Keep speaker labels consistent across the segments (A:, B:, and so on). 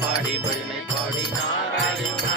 A: பாடி பழுமை பாடி நாராயணா.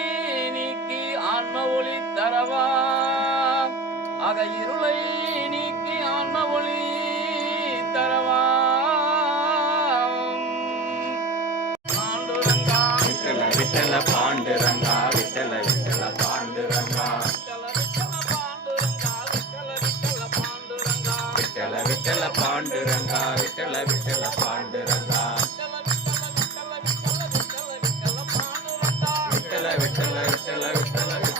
B: ஆன்ம ஒளி தரவா அக இருளை நீக்கி ஆன்ம ஒளி தரவா
A: விட்டல விட்டல பாண்டுரங்கா விட்டல விட்டல பாண்டுரங்கா விட்டல விட்டல பாண்டுரங்கா விட்டல விட்டல பாண்டுரங்கா விட்டல விட்டல விட்டல விட்டல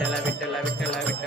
A: விட்டல விட்டல விட்டல விட்டல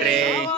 A: Siyempre,